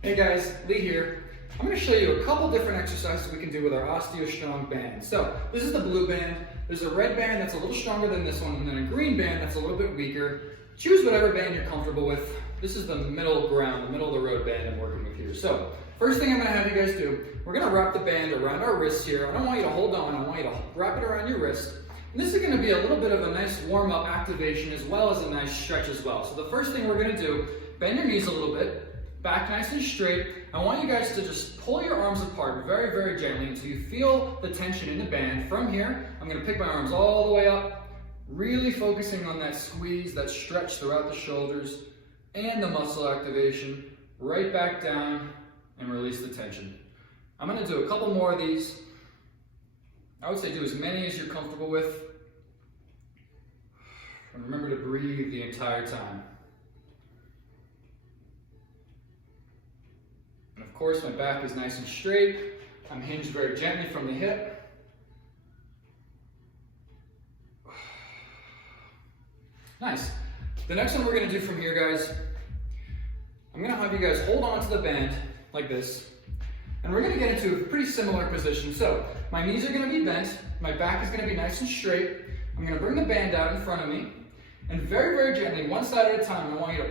Hey guys, Lee here. I'm going to show you a couple different exercises we can do with our OsteoStrong band. So this is the blue band. There's a red band that's a little stronger than this one, and then a green band that's a little bit weaker. Choose whatever band you're comfortable with. This is the middle ground, the middle of the road band I'm working with here. So first thing I'm going to have you guys do, we're going to wrap the band around our wrists here. I don't want you to hold on, I want you to wrap it around your wrist. And this is going to be a little bit of a nice warm-up activation as well as a nice stretch as well. So the first thing we're going to do, bend your knees a little bit. Back nice and straight. I want you guys to just pull your arms apart very, very gently until you feel the tension in the band. From here, I'm going to pick my arms all the way up, really focusing on that squeeze, that stretch throughout the shoulders, and the muscle activation. Right back down and release the tension. I'm going to do a couple more of these. I would say do as many as you're comfortable with. And remember to breathe the entire time. And of course, my back is nice and straight. I'm hinged very gently from the hip. Nice. The next one we're going to do from here, guys, I'm going to have you guys hold on to the band like this. And we're going to get into a pretty similar position. So my knees are going to be bent. My back is going to be nice and straight. I'm going to bring the band out in front of me. And very, very gently, one side at a time, I want you to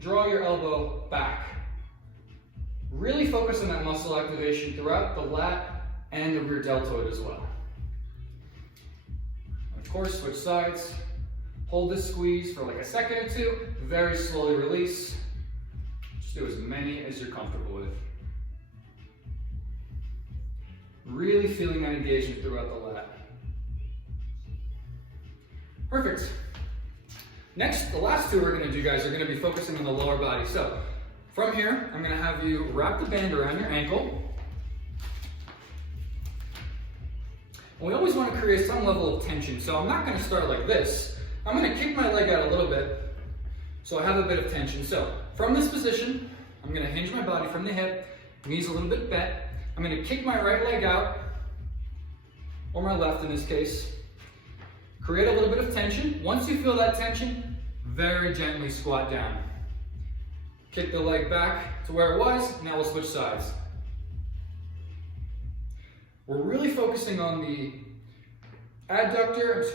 draw your elbow back. Really focus on that muscle activation throughout the lat and the rear deltoid as well. Of course, switch sides. Hold this squeeze for like a second or two. Very slowly release. Just do as many as you're comfortable with. Really feeling that engagement throughout the lat. Perfect. Next, the last two we're going to do, guys, are going to be focusing on the lower body. So, from here, I'm going to have you wrap the band around your ankle. And we always want to create some level of tension, so I'm not going to start like this. I'm going to kick my leg out a little bit, so I have a bit of tension. So, from this position, I'm going to hinge my body from the hip, knees a little bit bent. I'm going to kick my right leg out, or my left in this case. Create a little bit of tension. Once you feel that tension, very gently squat down. Kick the leg back to where it was. Now we'll switch sides. We're really focusing on the abductor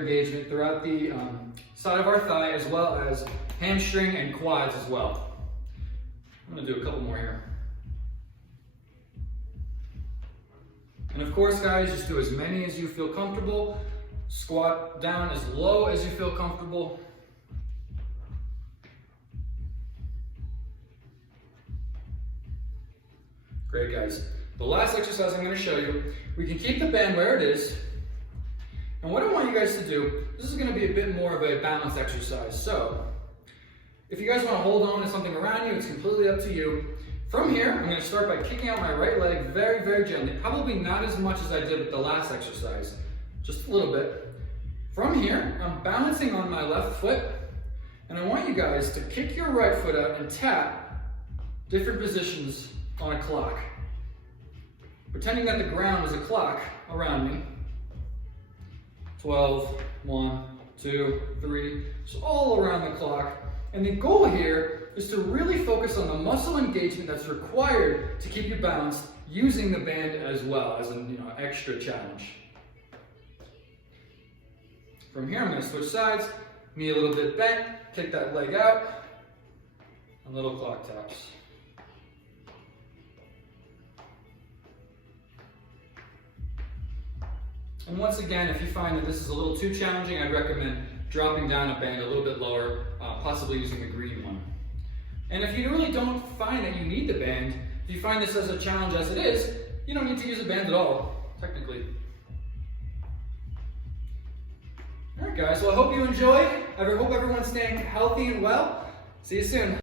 engagement throughout the side of our thigh, as well as hamstring and quads as well. I'm going to do a couple more here. And of course, guys, just do as many as you feel comfortable. Squat down as low as you feel comfortable. Great, guys. The last exercise I'm going to show you, we can keep the band where it is. And what I want you guys to do, this is going to be a bit more of a balanced exercise. So, if you guys want to hold on to something around you, it's completely up to you. From here, I'm going to start by kicking out my right leg very, very gently. Probably not as much as I did with the last exercise. Just a little bit. From here, I'm balancing on my left foot. And I want you guys to kick your right foot out and tap different positions on a clock. Pretending that the ground is a clock around me. 12, 1, 2, 3. So all around the clock. And the goal here is to really focus on the muscle engagement that's required to keep you balanced, using the band as well as an extra challenge. From here, I'm going to switch sides, knee a little bit bent, kick that leg out, and little clock taps. And once again, if you find that this is a little too challenging, I'd recommend dropping down a band a little bit lower, possibly using the green one. And if you really don't find that you need the band, if you find this as a challenge as it is, you don't need to use a band at all, technically. Alright guys, well I hope you enjoyed. I hope everyone's staying healthy and well. See you soon.